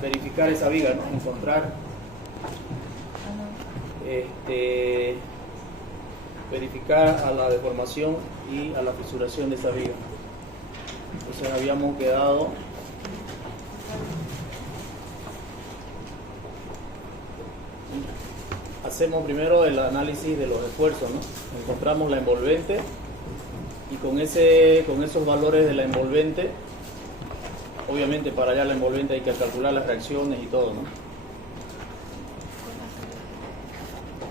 verificar esa viga, ¿no? Encontrar, verificar a la deformación y a la fisuración de esa viga. Entonces habíamos quedado hacemos primero el análisis de los esfuerzos, ¿no? Encontramos la envolvente y con esos valores de la envolvente, obviamente para hallar la envolvente hay que calcular las reacciones y todo, ¿no?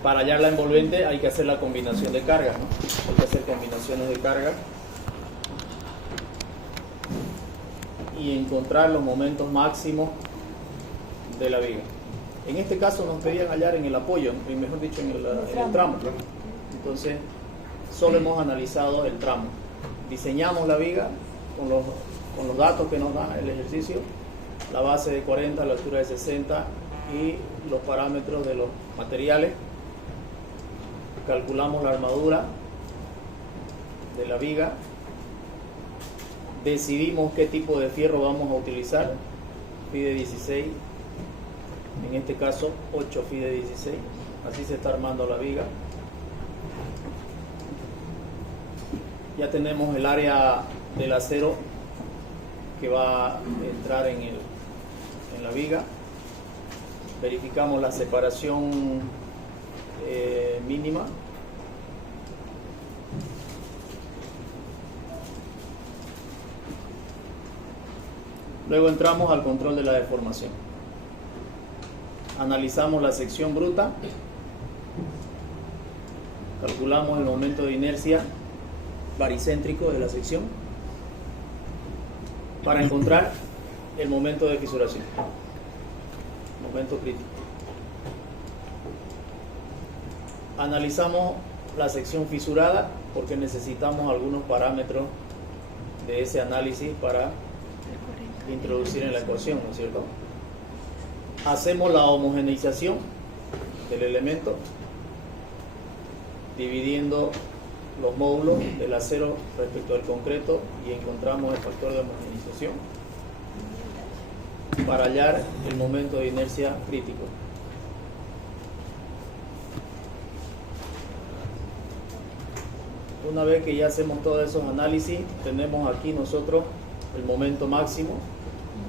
Para hallar la envolvente hay que hacer la combinación de cargas, ¿no? Hay que hacer combinaciones de cargas y encontrar los momentos máximos de la viga. En este caso nos pedían hallar en el apoyo, mejor dicho en el tramo. Entonces solo hemos analizado el tramo. Diseñamos la viga con los datos que nos da el ejercicio, la base de 40, la altura de 60 y los parámetros de los materiales. Calculamos la armadura de la viga, decidimos qué tipo de fierro vamos a utilizar, FIDE 16, en este caso 8 FIDE 16, así se está armando la viga. Ya tenemos el área del acero que va a entrar en la viga, verificamos la separación mínima. Luego entramos al control de la deformación. Analizamos la sección bruta, calculamos el momento de inercia baricéntrico de la sección para encontrar el momento de fisuración, momento crítico. Analizamos la sección fisurada porque necesitamos algunos parámetros de ese análisis para introducir en la ecuación, ¿no es cierto? Hacemos la homogeneización del elemento dividiendo los módulos del acero respecto al concreto y encontramos el factor de homogeneización para hallar el momento de inercia crítico. Una vez que ya hacemos todos esos análisis, tenemos aquí nosotros el momento máximo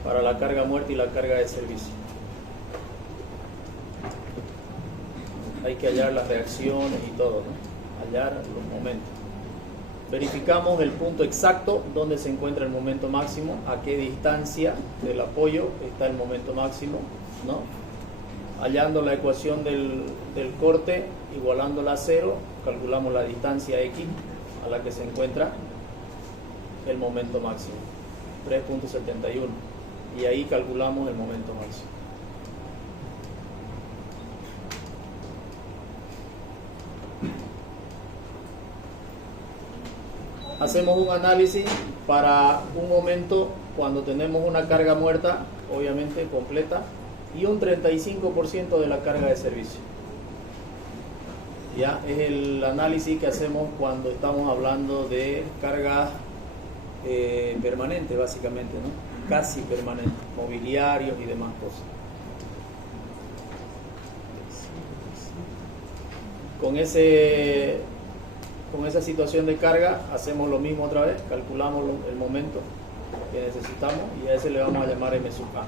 para la carga muerta y la carga de servicio. Hay que hallar las reacciones y todo, ¿no? Hallar los momentos. Verificamos el punto exacto donde se encuentra el momento máximo, a qué distancia del apoyo está el momento máximo, ¿no? Hallando la ecuación del corte, igualándola a cero, calculamos la distancia X a la que se encuentra el momento máximo, 3.71, y ahí calculamos el momento máximo. Hacemos un análisis para un momento cuando tenemos una carga muerta, obviamente completa, y un 35% de la carga de servicio. Ya es el análisis que hacemos cuando estamos hablando de carga permanente, básicamente, ¿no? Casi permanente, mobiliarios y demás cosas. Con esa situación de carga hacemos lo mismo otra vez, calculamos el momento que necesitamos y a ese le vamos a llamar M sub A.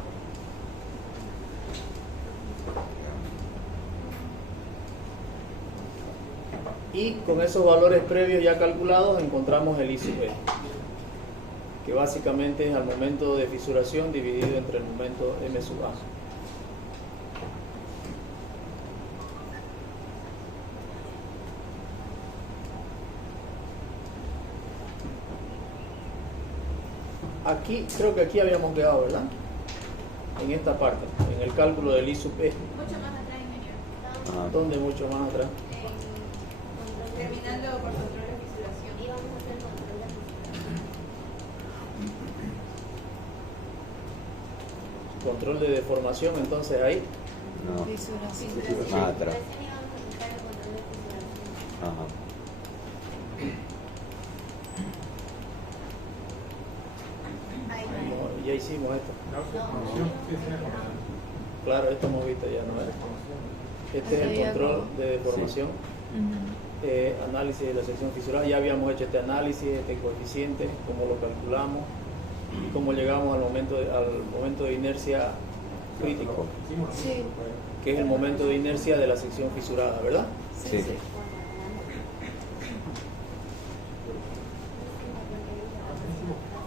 Y con esos valores previos ya calculados encontramos el I sub E, que básicamente es al momento de fisuración dividido entre el momento M sub A. Aquí, creo que aquí habíamos quedado, ¿verdad? En esta parte, en el cálculo del I sub E. Mucho más atrás, ingeniero. ¿Dónde mucho más atrás? Terminando por control de fisuración. Y vamos a hacer control de fisuración. Control de deformación, entonces ahí. No, Fisuración. más atrás. Recién íbamos a buscar el control de fisuración. Ajá. Ahí. Ya hicimos esto. Claro, esto hemos visto ya, ¿no es? Este es el control de deformación. Análisis de la sección fisurada. Ya habíamos hecho este análisis, este coeficiente, cómo lo calculamos y cómo llegamos al momento de inercia crítico, Sí. que es el momento de inercia de la sección fisurada, ¿verdad? Sí.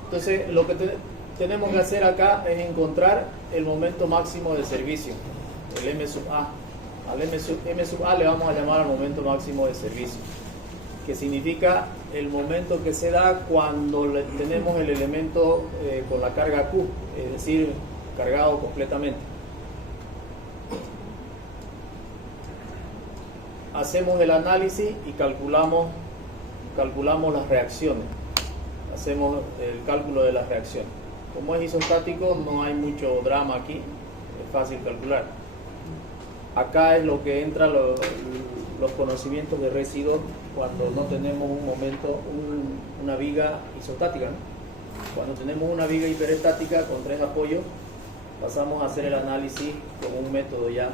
Entonces, lo que tenemos que hacer acá es encontrar el momento máximo de servicio, el M sub A. Al M sub A le vamos a llamar al momento máximo de servicio, que significa el momento que se da cuando tenemos el elemento con la carga Q, es decir, cargado completamente. Hacemos el análisis y calculamos las reacciones. Hacemos el cálculo de las reacciones. Como es isostático, no hay mucho drama aquí, es fácil calcular. Acá es lo que entra los conocimientos de residuos cuando no tenemos una viga isostática, ¿no? Cuando tenemos una viga hiperestática con 3 apoyos, pasamos a hacer el análisis con un método ya.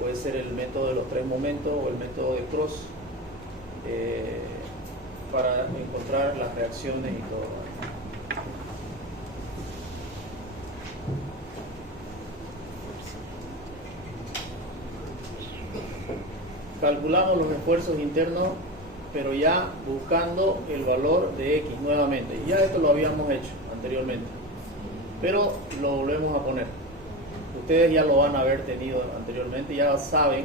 Puede ser el método de los 3 momentos o el método de Cross, para encontrar las reacciones y todo. Calculamos los esfuerzos internos, pero ya buscando el valor de X nuevamente. Ya esto lo habíamos hecho anteriormente, pero lo volvemos a poner. Ustedes ya lo van a haber tenido anteriormente, ya saben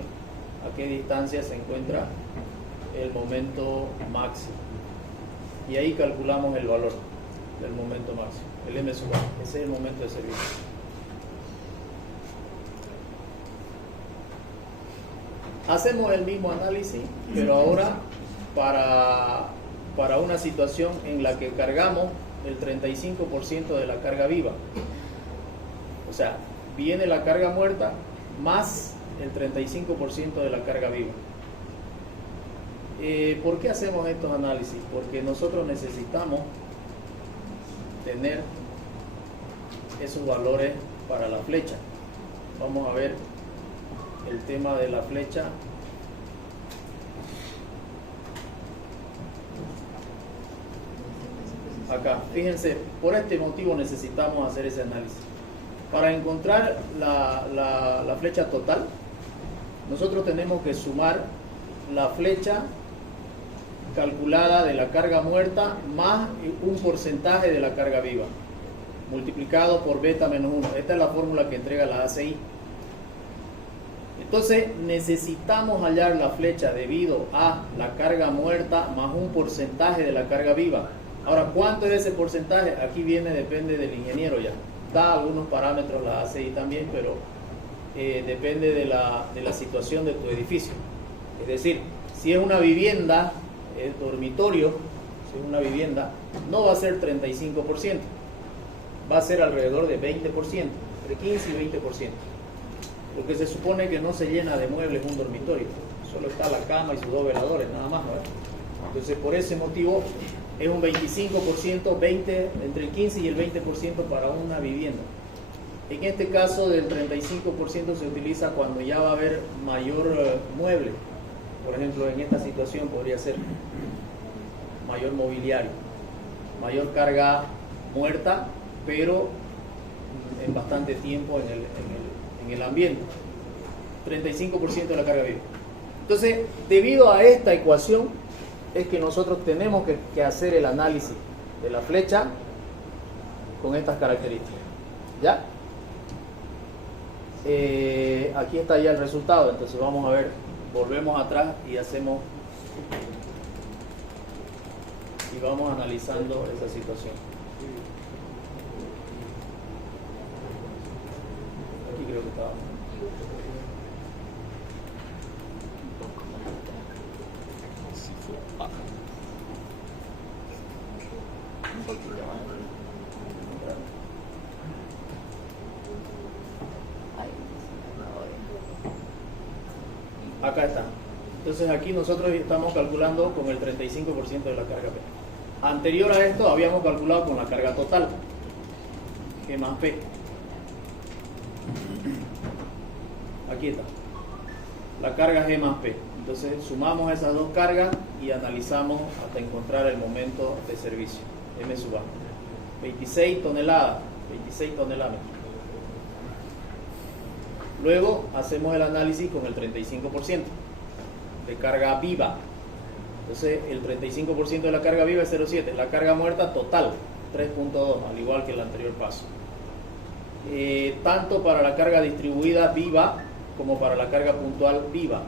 a qué distancia se encuentra el momento máximo. Y ahí calculamos el valor del momento máximo, el M sub A. Ese es el momento de servicio. Hacemos el mismo análisis, pero ahora para una situación en la que cargamos el 35% de la carga viva. O sea, viene la carga muerta más el 35% de la carga viva. ¿Por qué hacemos estos análisis? Porque nosotros necesitamos tener esos valores para la flecha. Vamos a ver el tema de la flecha. Acá, fíjense, por este motivo necesitamos hacer ese análisis. Para encontrar la flecha total, nosotros tenemos que sumar la flecha calculada de la carga muerta más un porcentaje de la carga viva, multiplicado por beta menos 1. Esta es la fórmula que entrega la ACI. Entonces necesitamos hallar la flecha debido a la carga muerta más un porcentaje de la carga viva. Ahora, ¿cuánto es ese porcentaje? Aquí depende del ingeniero ya. Da algunos parámetros la ACI también, pero depende de la situación de tu edificio. Es decir, si es una vivienda, dormitorio, si es una vivienda, no va a ser 35%, va a ser alrededor de 20%, entre 15 y 20%. Lo que se supone que no se llena de muebles un dormitorio, solo está la cama y sus 2 veladores, nada más, ¿no? Entonces, por ese motivo, es un 25%, entre el 15 y el 20% para una vivienda. En este caso, del 35% se utiliza cuando ya va a haber mayor mueble. Por ejemplo, en esta situación podría ser mayor mobiliario, mayor carga muerta, pero en bastante tiempo en el ambiente. 35% de la carga viva. Entonces, debido a esta ecuación, es que nosotros tenemos que hacer el análisis de la flecha con estas características. ¿Ya? Aquí está ya el resultado. Entonces vamos a ver, volvemos atrás y vamos analizando esa situación. Aquí creo que estaba. Acá está. Entonces aquí nosotros estamos calculando con el 35% de la carga P. Anterior a esto habíamos calculado con la carga total. G más P. Aquí está. La carga G más P. Entonces sumamos esas dos cargas y analizamos hasta encontrar el momento de servicio. M sub A. 26 toneladas. 26 toneladas. Luego hacemos el análisis con el 35% de carga viva. Entonces el 35% de la carga viva es 0,7. La carga muerta total 3,2, al igual que el anterior paso. Tanto para la carga distribuida viva como para la carga puntual viva.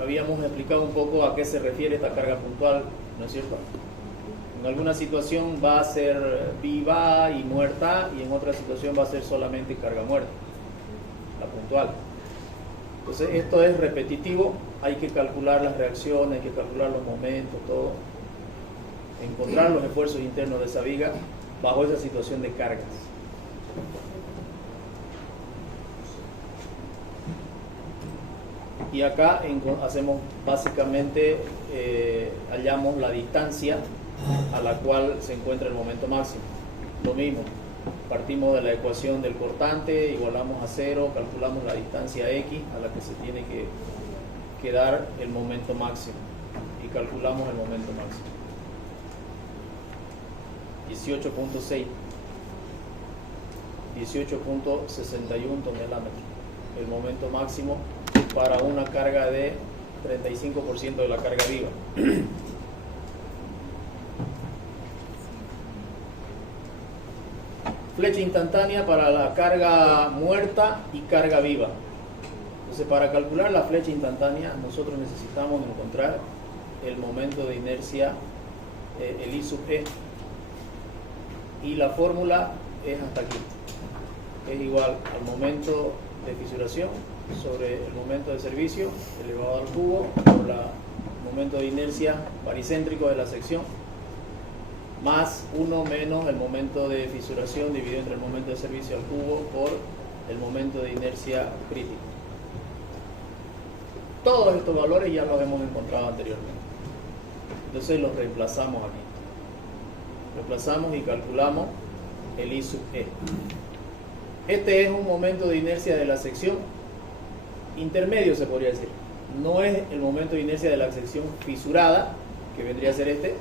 Habíamos explicado un poco a qué se refiere esta carga puntual, ¿no es cierto? En alguna situación va a ser viva y muerta, y en otra situación va a ser solamente carga muerta, la puntual. Entonces esto es repetitivo, hay que calcular las reacciones, hay que calcular los momentos, todo, encontrar los esfuerzos internos de esa viga bajo esa situación de cargas. Y acá hacemos básicamente, hallamos la distancia a la cual se encuentra el momento máximo. Lo mismo, partimos de la ecuación del cortante, igualamos a 0, calculamos la distancia x a la que se tiene que dar el momento máximo y calculamos el momento máximo. 18.6, 18.61 tonelámetros, el momento máximo para una carga de 35% de la carga viva. Flecha instantánea para la carga muerta y carga viva. Entonces, para calcular la flecha instantánea, nosotros necesitamos encontrar el momento de inercia, el I sub E. Y la fórmula es hasta aquí. Es igual al momento de fisuración sobre el momento de servicio elevado al cubo por el momento de inercia baricéntrico de la sección, más 1 menos el momento de fisuración dividido entre el momento de servicio al cubo por el momento de inercia crítico. Todos estos valores ya los hemos encontrado anteriormente. Entonces los reemplazamos aquí. Reemplazamos y calculamos el I sub E. Este es un momento de inercia de la sección intermedio, se podría decir. No es el momento de inercia de la sección fisurada, que vendría a ser este.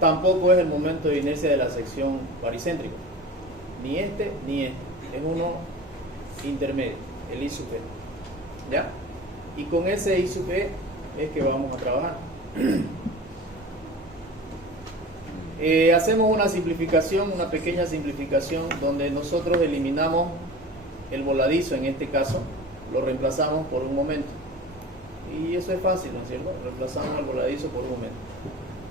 Tampoco es el momento de inercia de la sección baricéntrica. Ni este ni este. Es uno intermedio, el I sub E. ¿Ya? Y con ese I sub E es que vamos a trabajar. Hacemos una simplificación, una pequeña simplificación, donde nosotros eliminamos el voladizo, en este caso, lo reemplazamos por un momento. Y eso es fácil, ¿no es cierto? Reemplazamos el voladizo por un momento.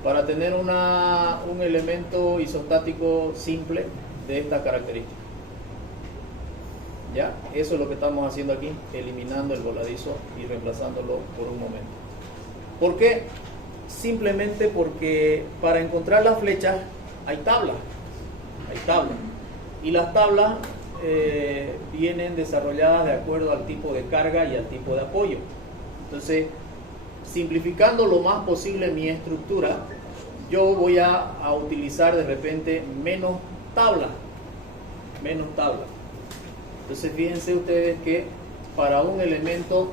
Para tener un elemento isostático simple de esta característica. ¿Ya? Eso es lo que estamos haciendo aquí, eliminando el voladizo y reemplazándolo por un momento. ¿Por qué? Simplemente porque para encontrar las flechas hay tablas. Y las tablas vienen desarrolladas de acuerdo al tipo de carga y al tipo de apoyo. Entonces, simplificando lo más posible mi estructura, yo voy a utilizar de repente menos tablas. Entonces, fíjense ustedes que para un elemento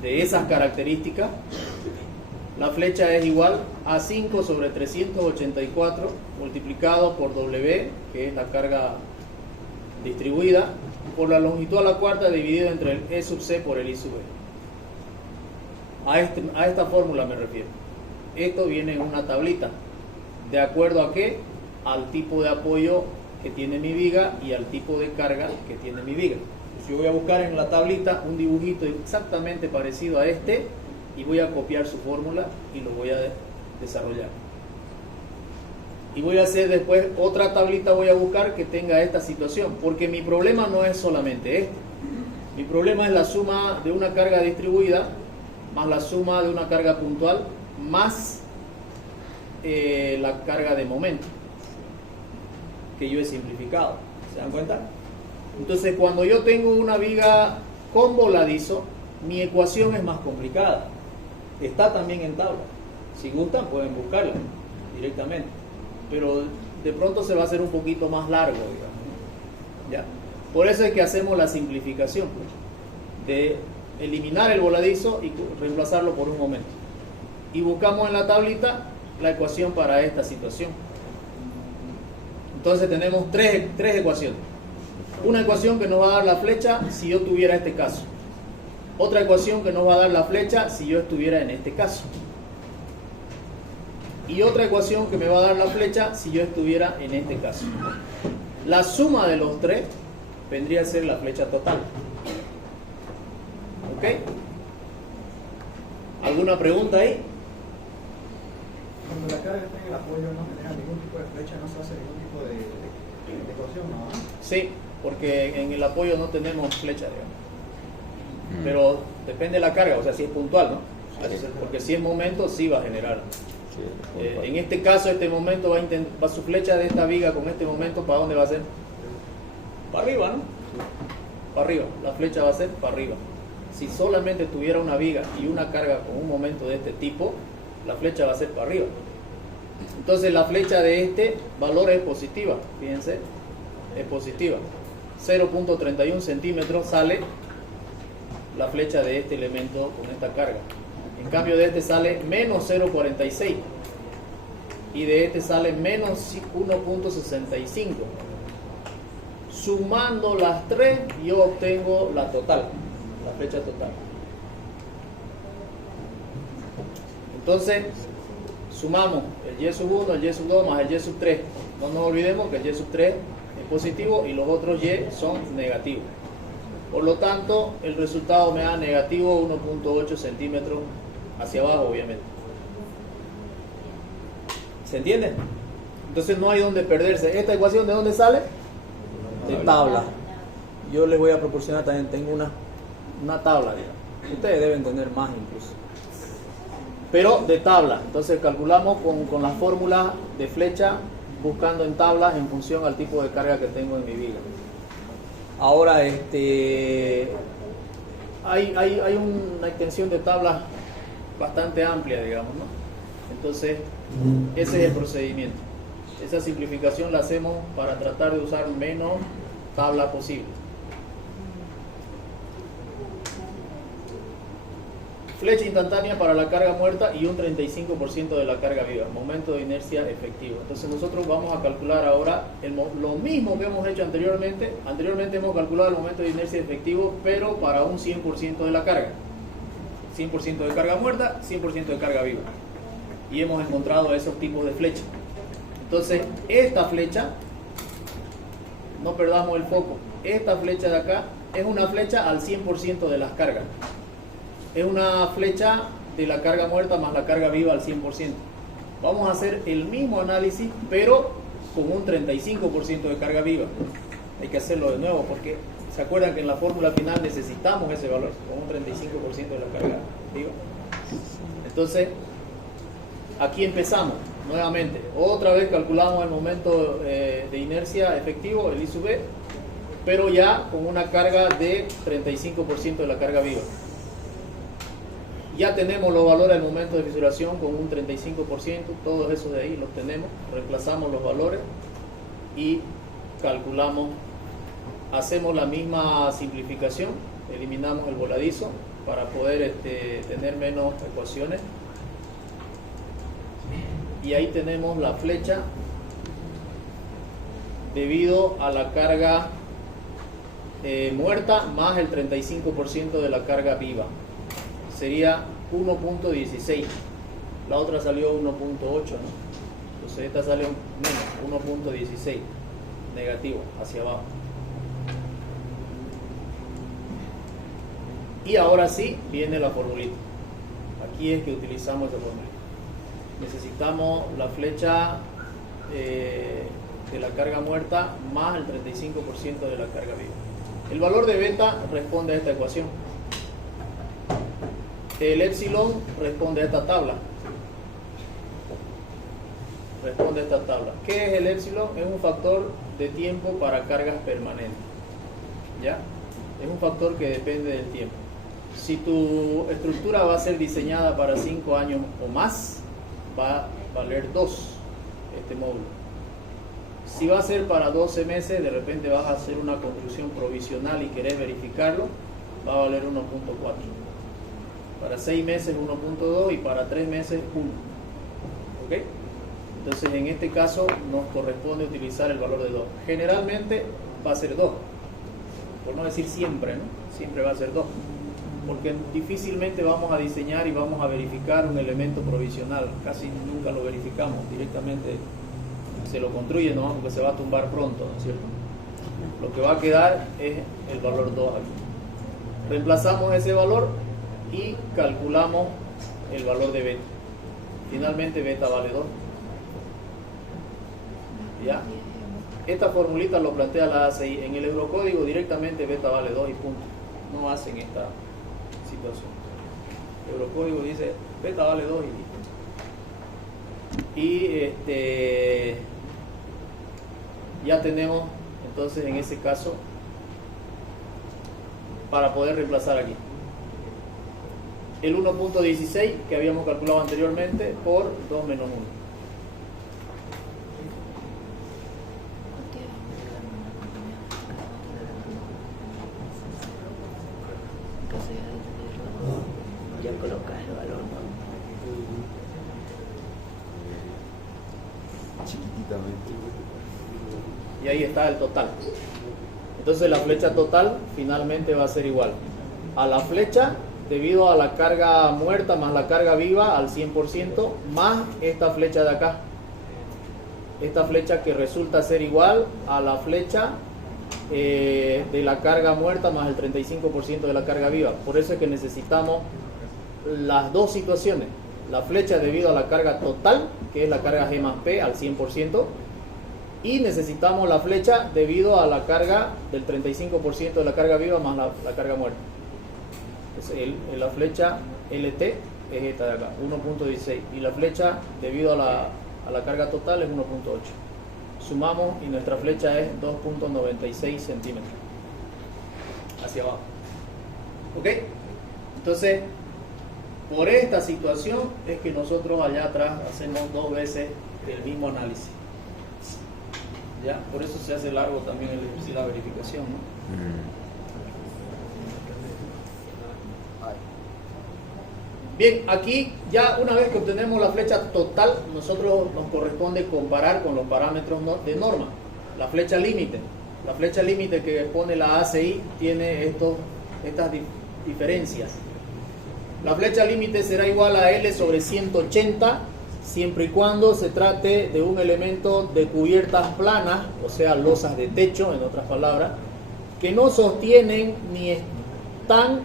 de esas características, la flecha es igual a 5 sobre 384 multiplicado por W, que es la carga distribuida, por la longitud a la cuarta dividido entre el E sub C por el I sub E. A esta fórmula me refiero. Esto viene en una tablita. ¿De acuerdo a qué? Al tipo de apoyo que tiene mi viga y al tipo de carga que tiene mi viga. Pues yo voy a buscar en la tablita un dibujito exactamente parecido a este y voy a copiar su fórmula y lo voy a desarrollar. Y voy a hacer después otra tablita, voy a buscar que tenga esta situación, porque mi problema no es solamente este. Mi problema es la suma de una carga distribuida más la suma de una carga puntual más la carga de momento, que yo he simplificado. ¿Se dan cuenta? Entonces, cuando yo tengo una viga con voladizo, mi ecuación es más complicada. Está también en tabla. Si gustan, pueden buscarla directamente. Pero de pronto se va a hacer un poquito más largo, digamos. ¿Ya? Por eso es que hacemos la simplificación de eliminar el voladizo y reemplazarlo por un momento. Y buscamos en la tablita la ecuación para esta situación. Entonces tenemos tres ecuaciones. Una ecuación que nos va a dar la flecha si yo tuviera este caso. Otra ecuación que nos va a dar la flecha si yo estuviera en este caso. Y otra ecuación que me va a dar la flecha si yo estuviera en este caso. La suma de los tres vendría a ser la flecha total. ¿Ok? ¿Alguna pregunta ahí? Cuando la carga está en el apoyo no genera ningún tipo de flecha, no se hace ningún tipo de ecuación, ¿no? Sí, porque en el apoyo no tenemos flecha, digamos. Pero depende de la carga, o sea, si es puntual, ¿no? Porque si es momento, sí va a generar. En este caso, este momento va su flecha de esta viga con este momento, ¿para dónde va a ser? Para arriba, ¿no? Para arriba, la flecha va a ser para arriba. Si solamente tuviera una viga y una carga con un momento de este tipo, la flecha va a ser para arriba. Entonces la flecha de este valor es positiva, fíjense, es positiva. 0.31 centímetros sale la flecha de este elemento con esta carga. En cambio de este sale menos 0.46 y de este sale menos 1.65. Sumando las tres yo obtengo la total, la flecha total. Entonces sumamos el y sub 1, el y sub 2 más el y sub 3. No nos olvidemos que el y sub 3 es positivo y los otros y son negativos. Por lo tanto, el resultado me da negativo 1.8 centímetros hacia abajo, obviamente. ¿Se entiende? Entonces no hay donde perderse. ¿Esta ecuación de dónde sale? De tabla. Yo les voy a proporcionar también, tengo una tabla, digamos. Ustedes deben tener más incluso. Pero de tabla. Entonces calculamos con la fórmula de flecha, buscando en tablas en función al tipo de carga que tengo en mi viga. Ahora, hay una extensión de tablas bastante amplia, digamos, ¿no? Entonces, ese es el procedimiento. Esa simplificación la hacemos para tratar de usar menos tabla posible. Flecha instantánea para la carga muerta y un 35% de la carga viva, momento de inercia efectivo. Entonces nosotros vamos a calcular ahora lo mismo que hemos hecho anteriormente. Anteriormente hemos calculado el momento de inercia efectivo, pero para un 100% de la carga. 100% de carga muerta, 100% de carga viva. Y hemos encontrado esos tipos de flecha. Entonces, esta flecha, no perdamos el foco, esta flecha de acá es una flecha al 100% de las cargas. Es una flecha de la carga muerta más la carga viva al 100%. Vamos a hacer el mismo análisis, pero con un 35% de carga viva. Hay que hacerlo de nuevo porque ¿se acuerdan que en la fórmula final necesitamos ese valor? Con un 35% de la carga viva. Entonces, aquí empezamos nuevamente. Otra vez calculamos el momento de inercia efectivo, el I sub B, pero ya con una carga de 35% de la carga viva. Ya tenemos los valores del momento de fisuración con un 35%, todos esos de ahí los tenemos, reemplazamos los valores y calculamos, hacemos la misma simplificación, eliminamos el voladizo para poder tener menos ecuaciones y ahí tenemos la flecha debido a la carga muerta más el 35% de la carga viva. Sería 1.16, la otra salió 1.8, ¿no? Entonces esta salió menos, 1.16, negativo, hacia abajo. Y ahora sí viene la formulita. Aquí es que utilizamos esta formulita. Necesitamos la flecha de la carga muerta más el 35% de la carga viva. El valor de beta responde a esta ecuación. El epsilon responde a esta tabla. Responde a esta tabla. ¿Qué es el epsilon? Es un factor de tiempo para cargas permanentes. ¿Ya? Es un factor que depende del tiempo. Si tu estructura va a ser diseñada para 5 años o más, va a valer 2 este módulo. Si va a ser para 12 meses, de repente vas a hacer una construcción provisional y querés verificarlo, va a valer 1.4. Para 6 meses 1.2 y para 3 meses 1. ¿Ok? Entonces en este caso nos corresponde utilizar el valor de 2. Generalmente va a ser 2. Por no decir siempre, ¿no? Siempre va a ser 2. Porque difícilmente vamos a diseñar y vamos a verificar un elemento provisional. Casi nunca lo verificamos. Directamente se lo construye nomás porque se va a tumbar pronto, ¿no es cierto? Lo que va a quedar es el valor 2 aquí. Reemplazamos ese valor y calculamos el valor de beta. Finalmente beta vale 2. ¿Ya? Esta formulita lo plantea la ACI. En el Eurocódigo directamente beta vale 2 y punto. No hacen esta situación. El Eurocódigo dice beta vale 2 y ya tenemos entonces en ese caso para poder reemplazar aquí el 1.16 que habíamos calculado anteriormente por 2 menos 1. Ya colocas el valor, ¿no? Chiquititamente. Y ahí está el total. Entonces la flecha total finalmente va a ser igual a la flecha debido a la carga muerta más la carga viva al 100% más esta flecha de acá. Esta flecha que resulta ser igual a la flecha de la carga muerta más el 35% de la carga viva. Por eso es que necesitamos las dos situaciones. La flecha debido a la carga total, que es la carga G más P al 100%, y necesitamos la flecha debido a la carga del 35% de la carga viva más la carga muerta. Entonces, la flecha LT es esta de acá, 1.16, y la flecha debido a la carga total es 1.8. Sumamos y nuestra flecha es 2.96 centímetros hacia abajo. ¿Ok? Entonces, por esta situación es que nosotros allá atrás hacemos 2 veces el mismo análisis. ¿Ya? Por eso se hace largo también la verificación, ¿no? Bien, aquí ya una vez que obtenemos la flecha total, nosotros nos corresponde comparar con los parámetros de norma. La flecha límite. La flecha límite que pone la ACI tiene estas diferencias. La flecha límite será igual a L sobre 180 siempre y cuando se trate de un elemento de cubiertas planas, o sea, losas de techo, en otras palabras, que no sostienen ni están,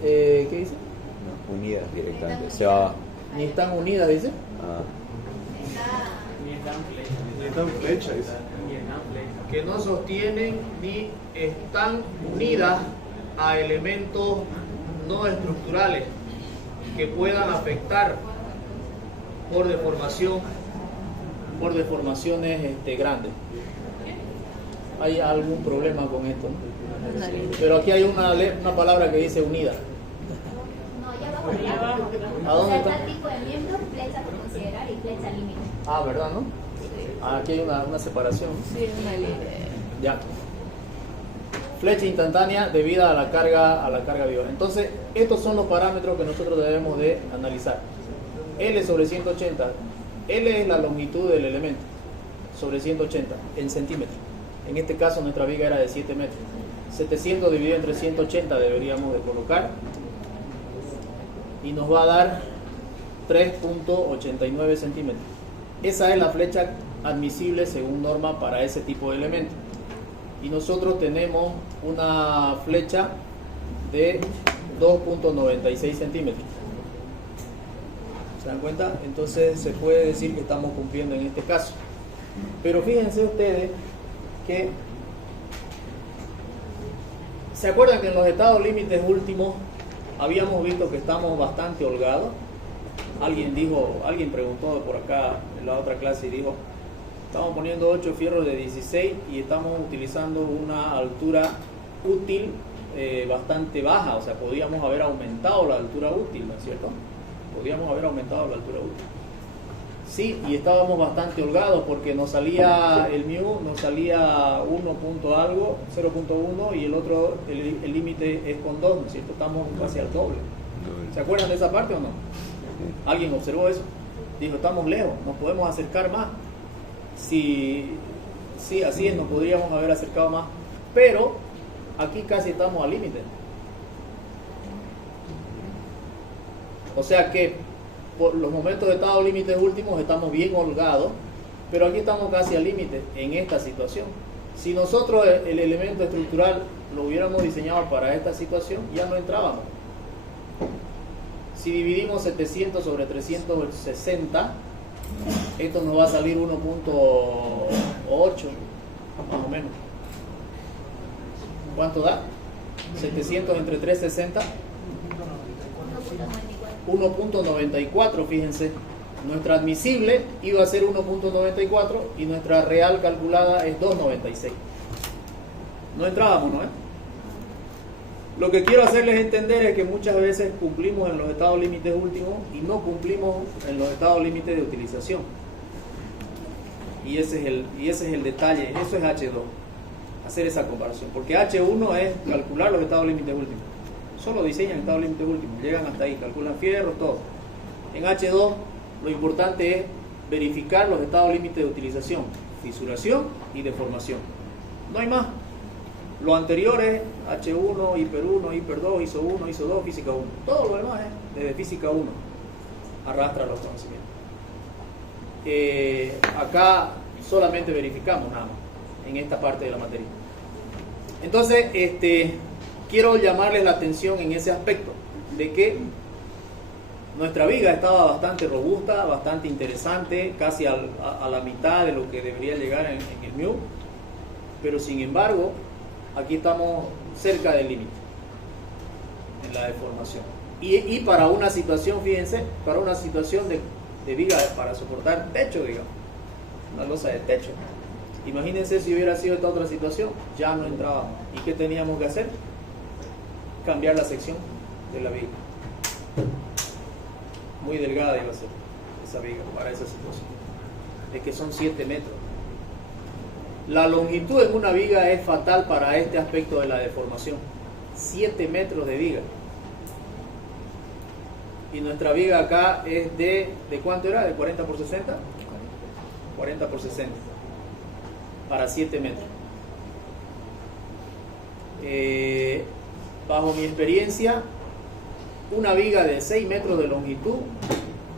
¿qué dice? No, unidas directamente. Se va. Ni están unidas, dice. Ah. Necesitan flecha, dice. Que no sostienen ni están unidas a elementos no estructurales que puedan afectar por deformaciones grandes. ¿Hay algún problema con esto? ¿No? Pero aquí hay una palabra que dice unida. No, ya abajo. ¿A dónde está? está? El tipo de miembro, flecha por considerar y flecha límite. Ah, ¿verdad, no? Aquí hay una separación. Sí, una línea. Ya. Flecha instantánea debida a la carga viva. Entonces, estos son los parámetros que nosotros debemos de analizar. L sobre 180. L es la longitud del elemento sobre 180 en centímetros. En este caso nuestra viga era de 7 metros. 700 dividido entre 180 deberíamos de colocar. Y nos va a dar 3.89 centímetros. Esa es la flecha admisible según norma para ese tipo de elemento. Y nosotros tenemos una flecha de 2.96 centímetros. ¿Se dan cuenta? Entonces se puede decir que estamos cumpliendo en este caso. Pero fíjense ustedes que ¿se acuerdan que en los estados límites últimos habíamos visto que estamos bastante holgados? Alguien preguntó por acá en la otra clase y dijo: estamos poniendo 8 fierros de 16 y estamos utilizando una altura útil bastante baja, o sea, podíamos haber aumentado la altura útil, ¿no es cierto? Podíamos haber aumentado la altura útil. Sí, y estábamos bastante holgados porque nos salía el mu, nos salía 1 punto algo, 0.1 y el otro, el límite es con 2, ¿no es cierto? Estamos casi al doble. ¿Se acuerdan de esa parte o no? ¿Alguien observó eso? Dijo, estamos lejos, nos podemos acercar más. Sí, así es, nos podríamos haber acercado más. Pero aquí casi estamos al límite. O sea que por los momentos de estado límites últimos estamos bien holgados, pero aquí estamos casi al límite en esta situación. Si nosotros el elemento estructural lo hubiéramos diseñado para esta situación, ya no entrábamos. Si dividimos 700 sobre 360, esto nos va a salir 1.8, más o menos. ¿Cuánto da? 700 entre 360. 1.94, fíjense. Nuestra admisible iba a ser 1.94 y nuestra real calculada es 2.96. No entrábamos, ¿no? Lo que quiero hacerles entender es que muchas veces cumplimos en los estados límites últimos y no cumplimos en los estados límites de utilización. Y ese es el detalle, eso es H2, hacer esa comparación. Porque H1 es calcular los estados límites últimos. Solo diseñan estados límites últimos, llegan hasta ahí, calculan fierros, todo. En H2 lo importante es verificar los estados límites de utilización, fisuración y deformación. No hay más. Lo anterior es H1, hiper 1, hiper 2, ISO 1, ISO 2, física 1. Todo lo demás es desde física 1. Arrastra los conocimientos. Acá solamente verificamos nada más en esta parte de la materia. Entonces, quiero llamarles la atención en ese aspecto de que nuestra viga estaba bastante robusta, bastante interesante, casi a la mitad de lo que debería llegar en el mu, pero sin embargo aquí estamos cerca del límite en la deformación y para una situación, fíjense, para una situación de viga para soportar techo, digamos, una losa de techo. Imagínense si hubiera sido esta otra situación, ya no entrábamos. ¿Y qué teníamos que hacer? Cambiar la sección de la viga. Muy delgada iba a ser esa viga para esa situación. Es que son 7 metros. La longitud en una viga es fatal para este aspecto de la deformación. 7 metros de viga. Y nuestra viga acá es ¿de cuánto era? ¿De 40 por 60? 40 por 60. Para 7 metros. Bajo mi experiencia, una viga de 6 metros de longitud,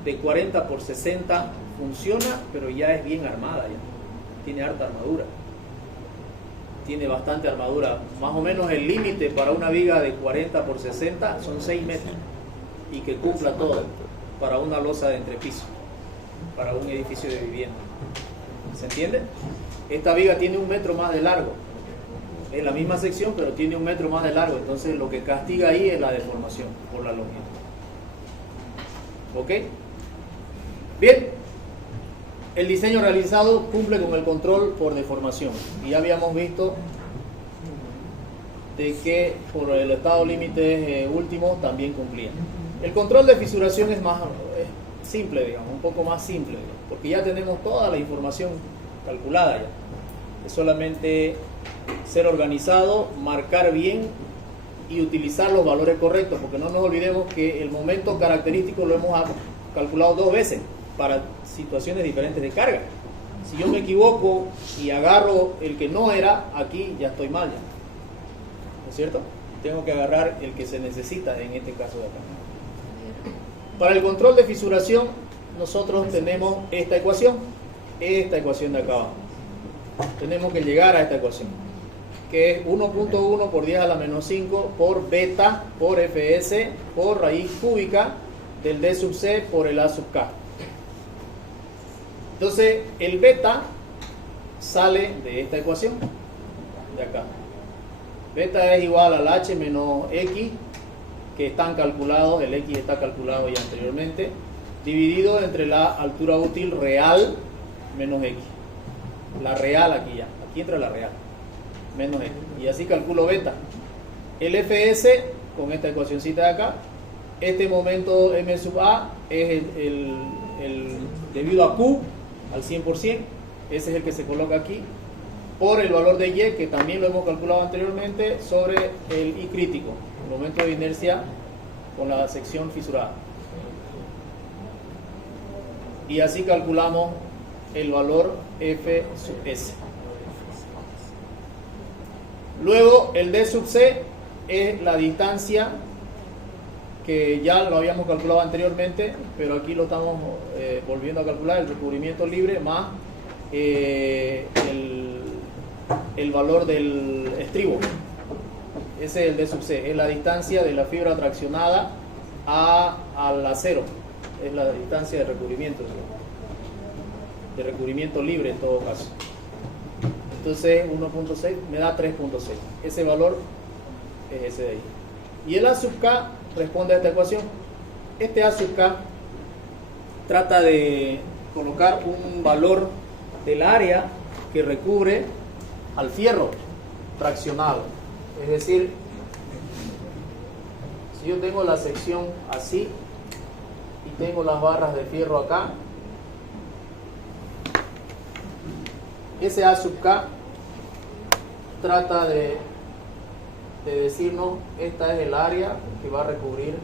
de 40 por 60, funciona, pero ya es bien armada ya. Tiene harta armadura. Tiene bastante armadura. Más o menos el límite para una viga de 40 por 60 son 6 metros. Y que cumpla todo para una losa de entrepiso, para un edificio de vivienda. ¿Se entiende? Esta viga tiene 1 metro más de largo. Es la misma sección, pero tiene 1 metro más de largo. Entonces lo que castiga ahí es la deformación por la longitud. ¿Ok? Bien. El diseño realizado cumple con el control por deformación. Y ya habíamos visto de que por el estado límite último también cumplía. El control de fisuración es más simple, digamos, un poco más simple, digamos, porque ya tenemos toda la información calculada ya. Es solamente ser organizado, marcar bien y utilizar los valores correctos, porque no nos olvidemos que el momento característico lo hemos calculado 2 veces para situaciones diferentes de carga. Si yo me equivoco y agarro el que no era, aquí ya estoy mal ya. ¿No es cierto? Tengo que agarrar el que se necesita en este caso de acá. Para el control de fisuración, nosotros tenemos esta ecuación de acá abajo. Tenemos que llegar a esta ecuación, que es 1.1 por 10 a la menos 5 por beta por fs por raíz cúbica del d sub c por el a sub k. Entonces, el beta sale de esta ecuación, de acá. Beta es igual al h menos x, que están calculados, el x está calculado ya anteriormente, dividido entre la altura útil real menos x. La real aquí ya, aquí entra la real, menos x. Y así calculo beta. El fs, con esta ecuacioncita de acá, este momento m sub a es debido a Q al 100%, ese es el que se coloca aquí, por el valor de Y, que también lo hemos calculado anteriormente, sobre el I crítico, el momento de inercia con la sección fisurada. Y así calculamos el valor F sub S. Luego el D sub C es la distancia que ya lo habíamos calculado anteriormente, pero aquí lo estamos volviendo a calcular, el recubrimiento libre más el valor del estribo. Ese es el D sub C, es la distancia de la fibra traccionada al acero, es la distancia de recubrimiento libre en todo caso. Entonces 1.6 me da 3.6, ese valor es ese de ahí. Y el A sub K responde a esta ecuación. Este A sub K trata de colocar un valor del área que recubre al fierro traccionado. Es decir, si yo tengo la sección así y tengo las barras de fierro acá, ese A sub K trata de decirnos, esta es el área que va a recubrir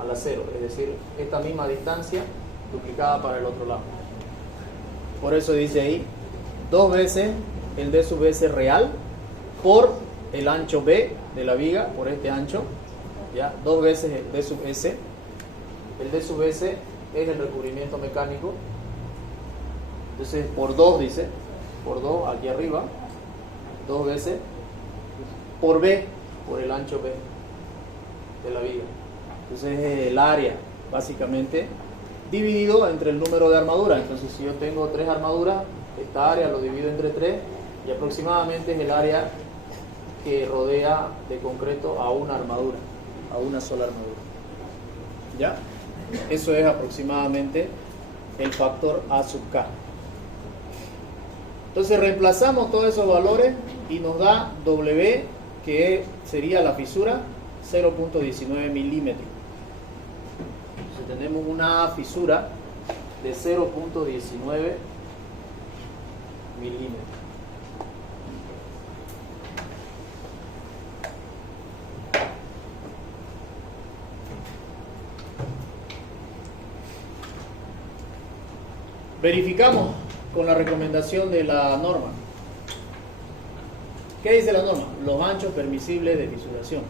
al acero, es decir, esta misma distancia duplicada para el otro lado. Por eso dice ahí, 2 veces el D sub S real por el ancho B de la viga, por este ancho, ¿ya? 2 veces el D sub S. El D sub S es el recubrimiento mecánico, entonces por 2 dice, por 2 aquí arriba, 2 veces por B, por el ancho B de la viga. Entonces es el área básicamente dividido entre el número de armaduras. Entonces si yo tengo 3 armaduras, esta área lo divido entre 3 y aproximadamente es el área que rodea de concreto a una armadura, a una sola armadura. ¿Ya? Eso es aproximadamente el factor A sub K. Entonces reemplazamos todos esos valores y nos da W, que sería la fisura, 0.19 milímetros. Entonces tenemos una fisura de 0.19 milímetros. Verificamos con la recomendación de la norma. ¿Qué dice la norma? Los anchos permisibles de fisuración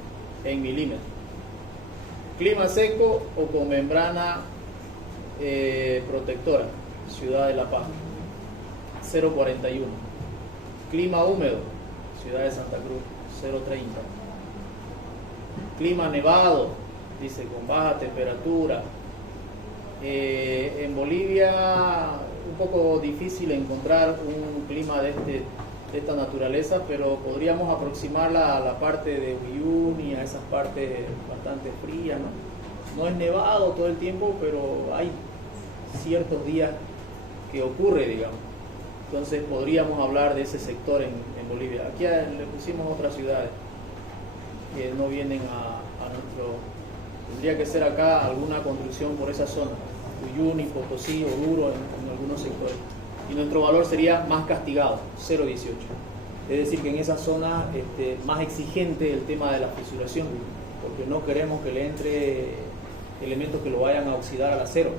en milímetros. Clima seco o con membrana protectora, Ciudad de La Paz, 0.41. Clima húmedo, Ciudad de Santa Cruz, 0.30. Clima nevado, dice con baja temperatura. En Bolivia un poco difícil encontrar un clima de esta naturaleza, pero podríamos aproximarla a la parte de Uyuni, a esas partes bastante frías, ¿no? No es nevado todo el tiempo, pero hay ciertos días que ocurre, digamos. Entonces podríamos hablar de ese sector en Bolivia. Aquí le pusimos otras ciudades que no vienen a nuestro... Tendría que ser acá alguna construcción por esa zona, Uyuni, Potosí, Oruro, en algunos sectores. Y nuestro valor sería más castigado, 0.18. Es decir, que en esa zona más exigente el tema de la fisuración, porque no queremos que le entre elementos que lo vayan a oxidar al acero.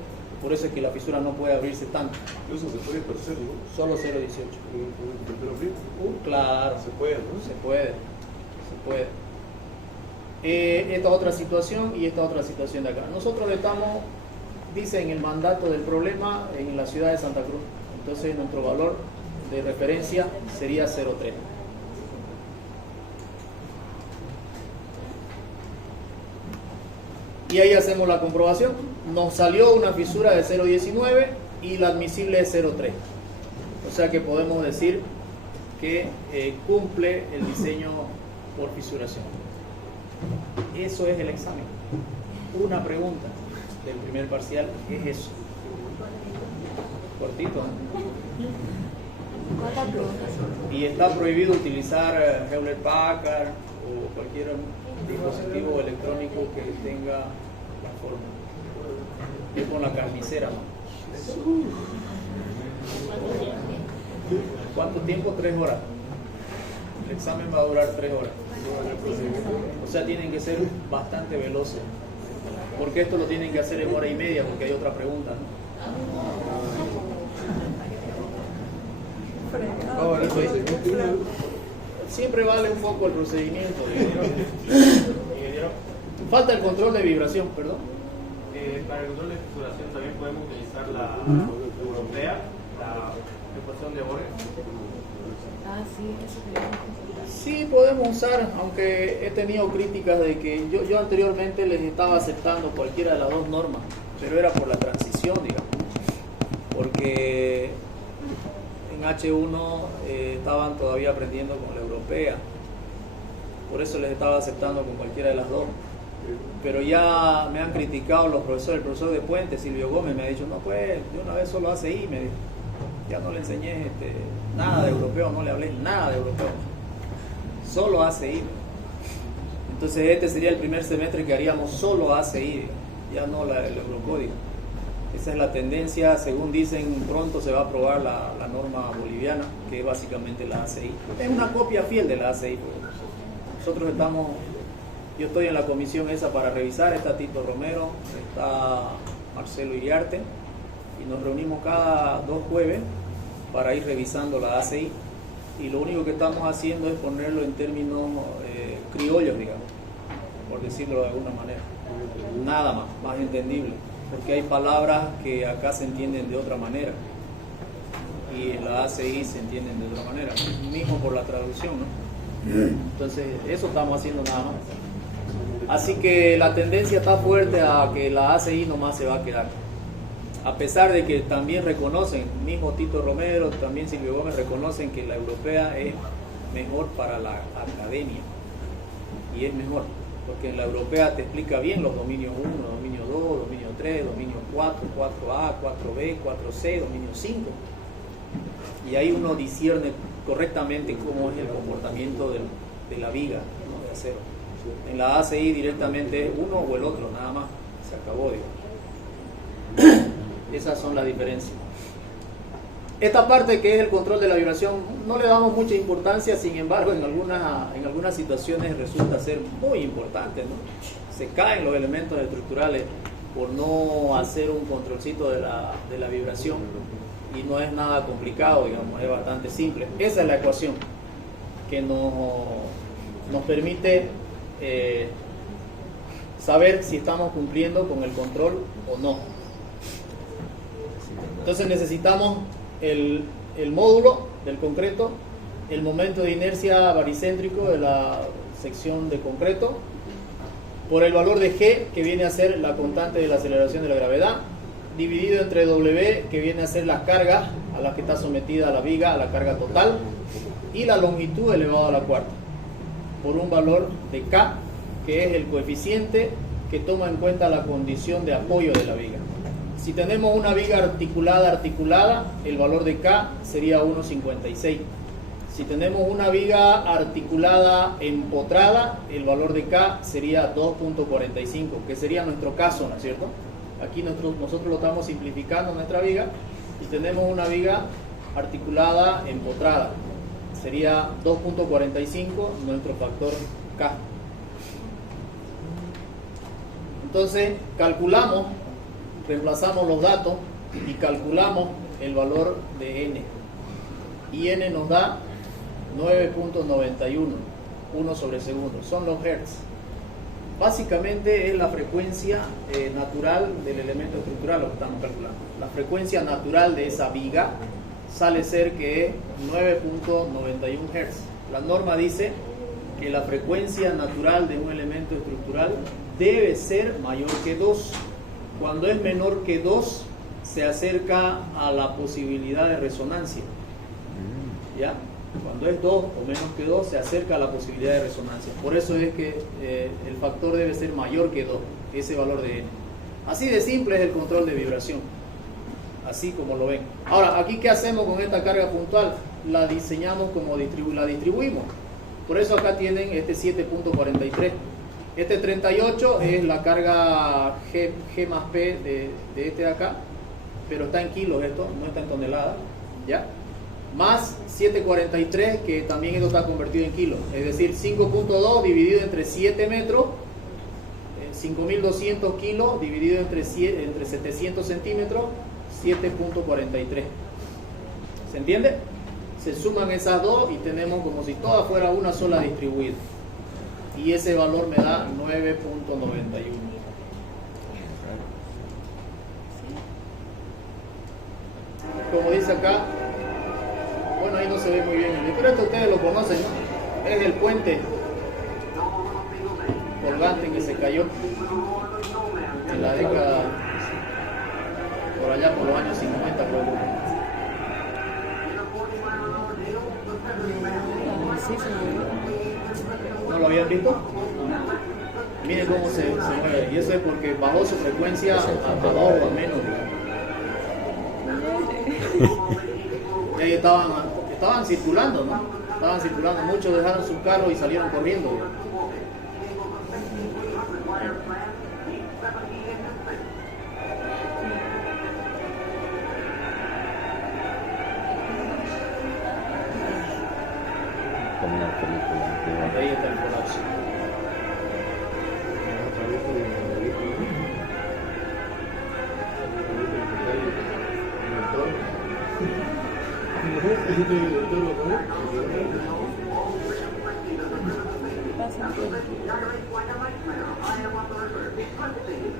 Por eso es que la fisura no puede abrirse tanto. Eso se puede per se, ¿no? Solo 0.18. ¿Pero frío? Claro, Se puede, ¿no? se puede. Esta otra situación y esta otra situación de acá. Nosotros le estamos, dice en el mandato del problema, en la ciudad de Santa Cruz. Entonces nuestro valor de referencia sería 0.3. Y ahí hacemos la comprobación. Nos salió una fisura de 0.19 y la admisible es 0.3. O sea que podemos decir que cumple el diseño por fisuración. Eso es el examen. Una pregunta del primer parcial es eso. Cortito, ¿no? Y está prohibido utilizar Hewlett Packard o cualquier dispositivo electrónico que tenga la forma. Es con la carnicera, ¿no? ¿Cuánto tiempo? 3 horas. El examen va a durar 3 horas. O sea, tienen que ser bastante veloces. Porque esto lo tienen que hacer en 1 hora y media, porque hay otra pregunta, ¿no? Ahora, Siempre vale un poco el procedimiento. Falta el control de vibración, perdón. Para el control de fisuración también podemos utilizar la europea, la ecuación de Borges. Ah, sí, eso quería. Sí, podemos usar, aunque he tenido críticas de que yo anteriormente les estaba aceptando cualquiera de las dos normas, pero era por la transición, digamos. Porque en H1 estaban todavía aprendiendo con la europea, por eso les estaba aceptando con cualquiera de las dos. Pero ya me han criticado los profesores, el profesor de Puente, Silvio Gómez, me ha dicho, no pues, de una vez solo ACI, me dijo, ya no le enseñé nada de europeo, no le hablé nada de europeo, solo ACI. Entonces este sería el primer semestre que haríamos solo ACI, ya no el Eurocódigo. Esa es la tendencia, según dicen, pronto se va a aprobar la norma boliviana, que es básicamente la ACI. Es una copia fiel de la ACI. Nosotros yo estoy en la comisión esa para revisar, está Tito Romero, está Marcelo Iriarte, y nos reunimos cada 2 jueves para ir revisando la ACI, y lo único que estamos haciendo es ponerlo en términos criollos, digamos, por decirlo de alguna manera, nada más entendible, porque hay palabras que acá se entienden de otra manera y en la ACI se entienden de otra manera, mismo por la traducción, ¿no? Entonces eso estamos haciendo nada más. Así que la tendencia está fuerte a que la ACI nomás se va a quedar, a pesar de que también reconocen, mismo Tito Romero, también Silvio Gómez reconocen que la europea es mejor para la academia, y es mejor, porque en la europea te explica bien los dominios 1, dominio 2, dominio 3, dominio 4, 4A, 4B, 4C, dominio 5, y ahí uno discierne correctamente cómo es el comportamiento de la viga, ¿no?, de acero. En la ACI directamente es uno o el otro, nada más, se acabó, digamos. Esas son las diferencias. Esta parte que es el control de la vibración no le damos mucha importancia, sin embargo en algunas situaciones resulta ser muy importante, ¿no? Se caen los elementos estructurales por no hacer un controlcito de la vibración, y no es nada complicado, digamos, es bastante simple. Esa es la ecuación que nos permite saber si estamos cumpliendo con el control o no. Entonces necesitamos el módulo del concreto, el momento de inercia baricéntrico de la sección de concreto, por el valor de G, que viene a ser la constante de la aceleración de la gravedad, dividido entre W, que viene a ser las cargas a las que está sometida la viga, a la carga total, y la longitud elevado a la cuarta, por un valor de K, que es el coeficiente que toma en cuenta la condición de apoyo de la viga. Si tenemos una viga articulada, el valor de K sería 1,56. Si tenemos una viga articulada empotrada, el valor de K sería 2,45, que sería nuestro caso, ¿no es cierto? Aquí nosotros lo estamos simplificando, nuestra viga, y tenemos una viga articulada empotrada. Sería 2,45 nuestro factor K. Entonces calculamos, reemplazamos los datos y calculamos el valor de N. Y N nos da 9,91, 1 sobre segundo. Son los hertz. Básicamente es la frecuencia natural del elemento estructural lo que estamos calculando. La frecuencia natural de esa viga sale ser que es 9,91 Hz. La norma dice que la frecuencia natural de un elemento estructural debe ser mayor que 2. Cuando es menor que 2, se acerca a la posibilidad de resonancia. ¿Ya? Cuando es 2 o menos que 2, se acerca a la posibilidad de resonancia. Por eso es que el factor debe ser mayor que 2, ese valor de N. Así de simple es el control de vibración, así como lo ven. Ahora, aquí ¿qué hacemos con esta carga puntual? La diseñamos como la distribuimos. Por eso acá tienen este 7,43. Este 38 es la carga G más P de este de acá. pero está en kilos esto, no está en toneladas, ¿ya? Más 743, que también esto está convertido en kilos, es decir, 5.2 dividido entre 7 metros, 5.200 kilos dividido entre 700 centímetros, 7.43. ¿Se entiende? Se suman esas dos y tenemos como si toda fuera una sola distribuida. Y ese valor me da 9.91. Como dice acá, bueno, ahí no se ve muy bien, pero esto ustedes lo conocen, ¿no? Es el puente colgante que se cayó en la década, por allá por los años 50, creo. Sí, se movió. ¿No lo habían visto? Miren cómo se mueve, y eso es porque bajó su frecuencia a 2 o a menos. Y ahí estaban circulando, ¿no? Estaban circulando, muchos dejaron su carro y salieron corriendo. Como una película antigua. Ahí está el colapso.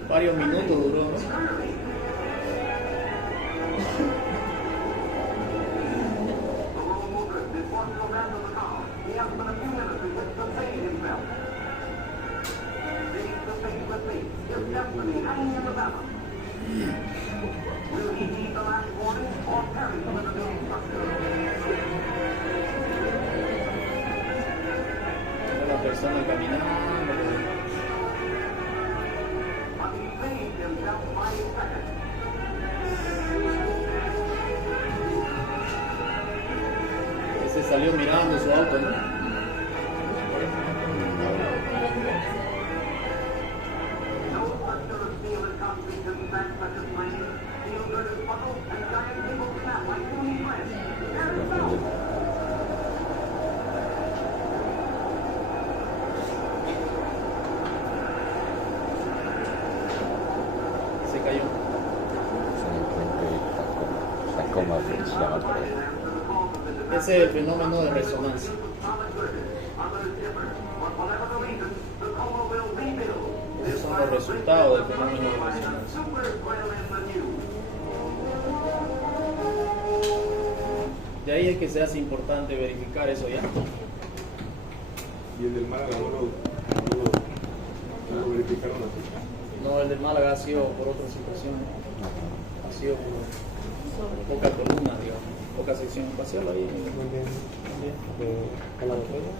Varios minutos duró, ¿no? Una persona caminando. Ese salió mirando su auto, ¿no? Se cayó. Tacoma, se llama. Ese es el fenómeno de resonancia. Esos son los resultados del fenómeno de resonancia. De ahí es que se hace importante verificar eso ya. Y el del Málaga no lo verificaron así. No, el de Málaga ha sido por otra situación. Ha sido por poca columna, digamos, poca sección espacial ahí. Muy bien. ¿A la botella?